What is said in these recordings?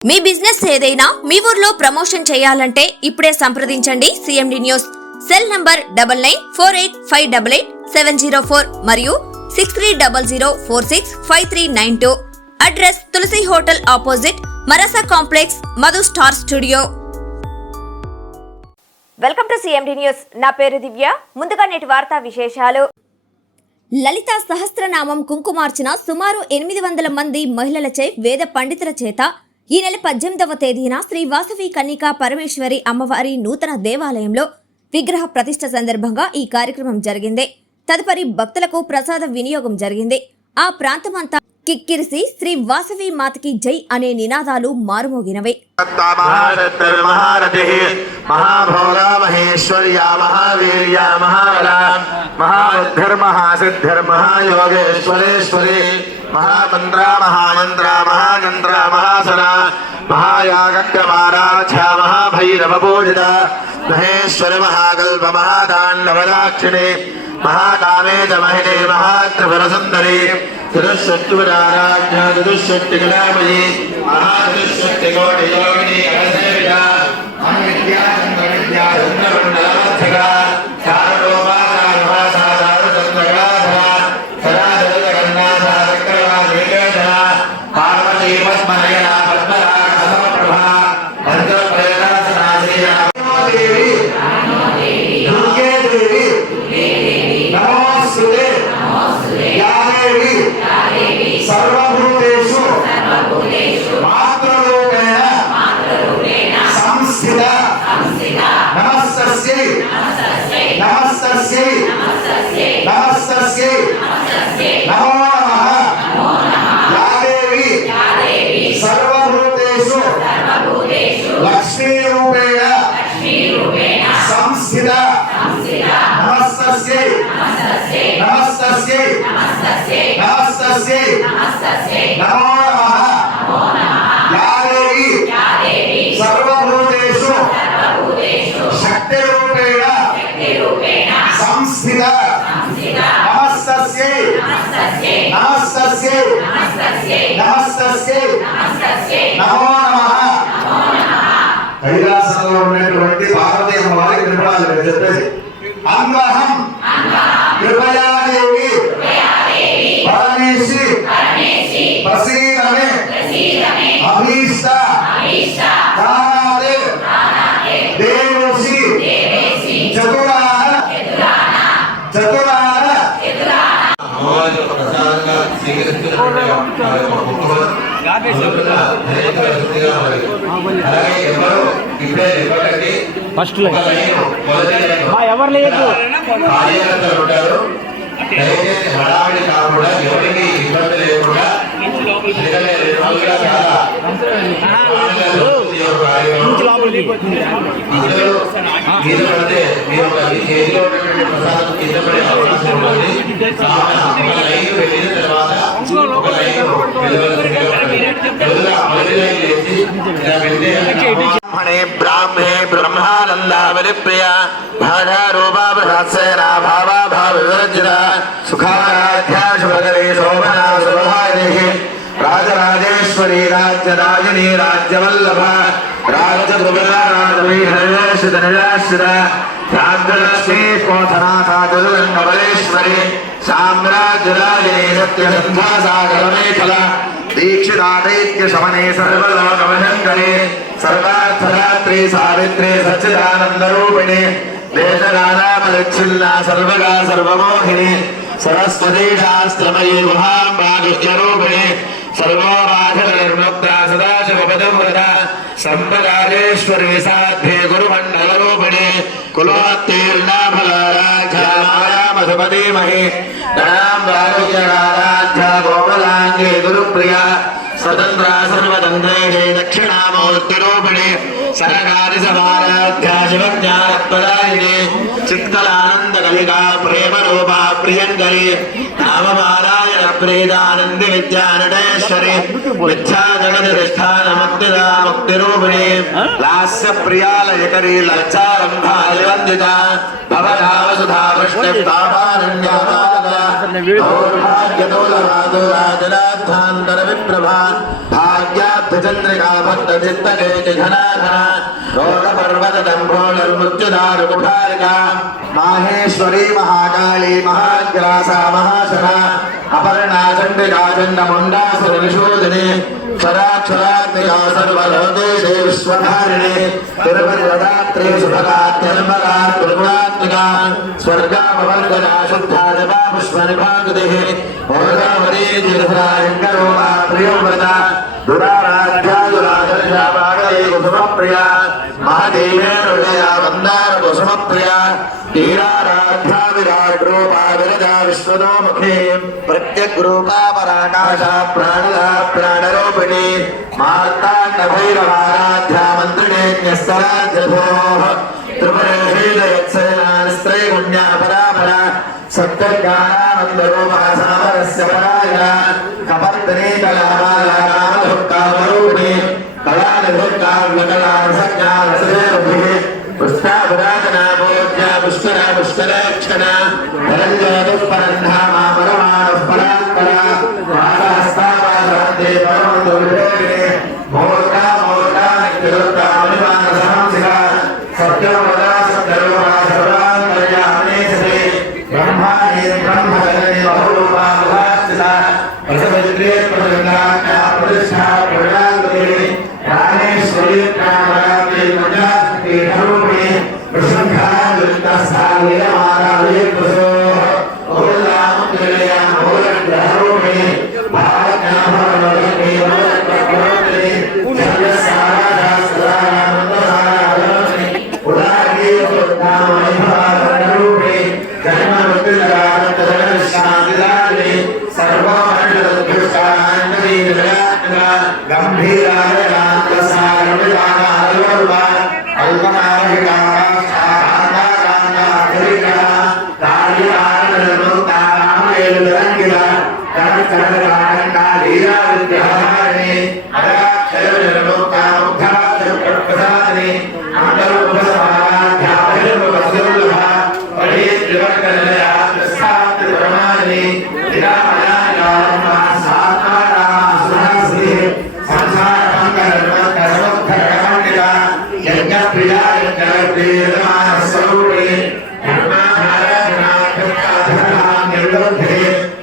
మీ business ఏదైనా మీ ఊర్లో promotion చేయాలంటే ఇప్పుడే సంప్రదించండి సిఎండి న్యూస్. సెల్ నంబర్ 9948588704 మరియు 6300465392. Address Tulasi hotel opposite Marasa complex, Madhu star studio. Welcome to CMD news. నా పేరు దివ్య. ముందుగా నేటి వార్తా విశేషాలు. లలిత సహస్రనామం కుంకుమార్చన సుమారు 800 మంది మహిళలచే వేద పండితుల చేత ఈ నెల 18వ తేదీన శ్రీ వాసవి కన్నికా పరమేశ్వరి అమ్మవారి నూతన దేవాలయంలో విగ్రహ ప్రతిష్ఠ సందర్భంగా ఈ కార్యక్రమం జరిగింది. తదుపరి భక్తులకు ప్రసాద వినియోగం జరిగింది. ఆ ప్రాంతమంతా కిక్కిరిసి శ్రీ వాసవి మాతకి జై అనే నినాదాలు మారుమోగినవి. महामंत्र महायंत्र महायंत्र महासना महायागमाराध्या महाभैरव पूजिता महेश्वर महाकल्प महादाण्डवदाक्षिणे महाकामेज महिने महात्रिपुर सुंदरी चतुष्षष्टिवराराध्या चतुष्षष्टिकलामयी महाचतुष्षष्टिकोटियोगिनी अगसेविता विद्याचन्द्रविद्याचन्द्रमण्डलाध्यका కైలాసంలో ఉన్నటువంటి పార్వతీ అమ్మవారికి నిలబడాలి చెప్పేసి అంగహం కృపయాదేవి పరమేశి ప్రసీదమే అభీష్ట దానాదే దేవేశి చతురాన అమ్మవారి ప్రసాదంగా స్వీకరిస్తున్నటువంటి ఫస్ట్ ఎవరు లేదు ఉంటారు. దయచేసి హడావిడి కాకుండా ఎవరికి ఇబ్బంది లేకుండా ब्राह्मणे ब्रह्मानंदावली प्रिया भाधा रूपा बृहत्सेना भावा भाव विवर्जिता सुखाराध्या शुभकरी शोभना सुभादेहि राजराजेश्वरी राज्यराजिनी राज्यवल्लभा राज्यभुवना राजवी हरिवेशित निराश्रिता राजलक्ष्मी कोथनाथा दुर्गंगबलेश्वरी साम्राज्यराजिनी सत्यसन्धा सागरमेखला दीक्षितादैत्य शमने सर्वलोकमशंकरे सर्वार्थदात्री सावित्री सच्चिदानंदरूपिणी देशनानामलच्छिन्ना सर्वगा सर्वमोहिनी सरस्वती शास्त्रमयी गुहाम्बागुह्यरूपिणी सर्वोपाधिर्मुक्ता सदाशिवपदव्रता सम्पदारेश्वरी साध्वे गुरुमण्डलरूपिणी कुलोत्तीर्णा फलाराध्या मायामधुपतीमहि गणाम्बारोग्यकाराध्या गोमलाङ्गे गुरुप्रिया स्वतंत्रा सर्वतन्त्रेषे दक्षिणामूर्तिरूपिणी सरकारी समाराध्या शिवज्ञानप्रदायिनी चित्कलानन्दकलिका प्रेमरूपा प्रियङ्करी नामपारायण प्रीदानन्दि विद्यानटेश्वरी मिथ्या जगदिष्ठानमुक्तिदा मुक्तिरूपिणी लास्य प्रियालयकरी लज्जारम्भालिवन्दिता भवनावसुधा वृष्टिस्तापारण्यमागयतोलराजराजनाथान्तरविप्रभा भाग्याब्धचन्द्रिका भक्तचित्तकेतिघनाघना रोगपर्वतदम्भोलर्मृत्युदारुकुठारिका माहेश्वरी महाकाली महाग्रासा महाशना अपर्णा चण्डिका चण्डमुण्डासुरनिषूदिनी क्षराक्षरात्मिका सर्वलोकेशे विश्वधारिणे तिरुपतिवदात्रे सुभगात्यम्बरा त्रिगुणात्मिका स्वर्गापवर्गना शुद्धा जपा पुष्पनिभागतिः ओदावरी दीर्घरायङ्करोमा प्रियव्रता दुराराध्या पागले कुसुमप्रिया महादेवेन हृदया वन्दार कुसुमप्रिया तीराराध्या विराट्रूपा विरजा विश्वतोमुखी प्रत्यग्रूपा पराकाशा प्राणदा प्राणरूपिणी मार्ताण्डभैरवाराध्या मन्त्रिणे न्यस्तराध्यभोः त्रिपुरेशैलयत्सयनास्त्रैगुण्या परापरा सप्तर्गानामन्दरूपा सामरस्य परायणा कपर्दने कलामाला कामधुक्कामरूपिणी कलानिधुक्काव्यकलारसज्ञारसदेवभिः पुष्टापुरातना बोध्या पुष्करा पुष्कराक्षणा धनञ्जयदुःपरन्धामा परमाणुः परात्परा वादहस्तावासवन्दे परमन्दुर्भेदिने मोर्गा मोर्गा नित्यदुर्गा मणिमानसहंसिका सत्यवदा सत्यरूपा सर्वान्तर्यामिनेशते ब्रह्माणि ब्रह्मजननी बहुरूपा मुखास्थिता प्रसवजित्रे प्रसन्नाज्ञा प्रतिष्ठा प्रविणाङ्गते प्राणेश्वरी प्राणवरात्रे पुण्यात्मिके धरूपिणे प्रसङ्घायुक्तस्थानीयमानालये कुसोः ओलामुद्रलया मोलग्रहरूपिणे भावज्ञाभवनलक्ष्मी वरदप्रभवते सर्वसाराशास्त्रानन्दसारावलोकने उदारे शुद्धामणिभावरूपिणे जन्ममृत्युजरानन्दजगन्शान्तिदारिणे सर्वमण्डलदुष्टान्नदीनिलयात्मिका गम्भीरायणान्तसारमिदानालवर्वा अल्पनाहिकाष्ठाकान्दाकान्दाधरिका कार्यानन्दमुक्ता रामवेलुरङ्गिला कनककनकालङ्कालीयाविद्याहारिणे अगाक्षरनिर्मुक्ता मुग्धाक्षरप्रसादिने अन्तरूपसमाराध्यापहिर्मुखसुल्लभा पठेत्रिवर्गनिलया प्रस्थाप्तिप्रमाणिने विरामयानिकार्मा सात्मारामासुरासिः संसारमङ्गलमङ्गलमुद्धरकमण्डिता यज्ञप्रिया यज्ञप्रियमानस्वरूपिणे धर्माधारणाधर्माधर्मान्निर्लब्धे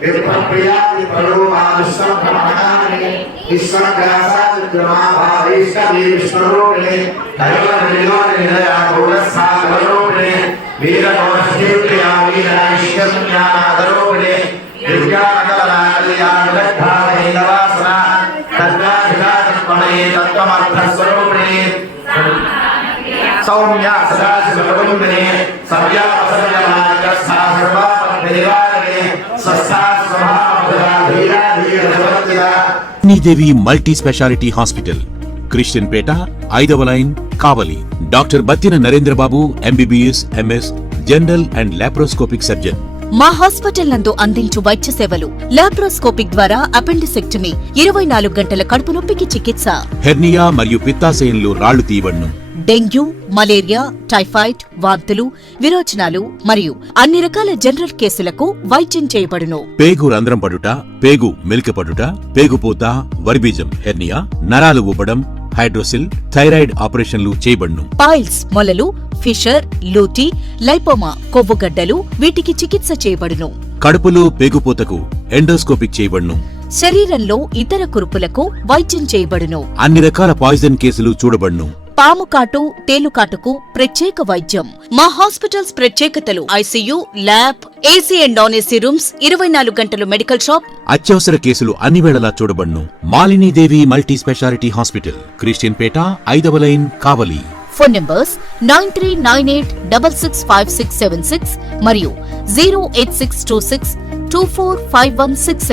विप्रप्रिया विप्ररूपा विश्वब्रह्मणारिणे विश्वग्रासादिग्रमाभावैष्टवी विश्वरूपिणे दैवनिलोनिलया गौरस्थानरूपिणे वीरकोशप्रिया वीरैश्वर्यानादरूपिणे दिव्याकलाकल्या विदग्धावैनवासना तद्वाधिकात्मने तत्त्वमर्थस्वरूपिणे सौम्या सदाशिवकुटुम्बिने सव्यापसव्यमानकस्था सर्वापद्भिनिवारिणे स्वस्था स्वभावप्रदा धीरा धीरधवत्तिदा దేవి multi speciality hospital Christian Peta 5వ line Kavali doctor Battina Narendra Babu MBBS MS general and laparoscopic surgeon మా హాస్పిటల్ నందు అందించు వైద్య సేవలు లాప్రోస్కోపిక్ ద్వారా అపెండిసెక్టమీ 24 గంటల కడుపు నొప్పికి చికిత్స హెర్నియా మరియు పిత్తాశయంలో రాళ్లు తీయబడును డెంగ్యూ మలేరియా టైఫాయిడ్ వాంతులు విరోచనాలు మరియు అన్ని రకాల జనరల్ కేసులకు వైద్యం చేయబడును పేగు రంధ్రం పడుట పేగు మెలికపడుట పేగుపూత వర్బీజం హెర్నియా నరాలు ఊపడం హైడ్రోసిల్ థైరాయిడ్ ఆపరేషన్లు చేయబడును పైల్స్ మొలలు ఫిషర్ లూటీ లైపోమా కొవ్వుగడ్డలు వీటికి చికిత్స చేయబడును కడుపులో పేగుపూతకు ఎండోస్కోపిక్ చేయబడును శరీరంలో ఇతర కురుపులకు వైద్యం చేయబడును అన్ని రకాల పాయిజన్ కేసులు చూడబడును పాము కాటు తేలుకాటుకు ప్రత్యేక వైద్యం మా హాస్పిటల్స్ ప్రత్యేకతలు ICU lab AC and non AC rooms 24 గంటలు మెడికల్ షాప్ అత్యవసర కేసులు అన్ని వేళలా చూడబడును Malinidevi multi speciality hospital Christian Peta 5వ లైన్ కావలి ఫోన్ నంబర్స్ 9398665676 మరియు 08626245167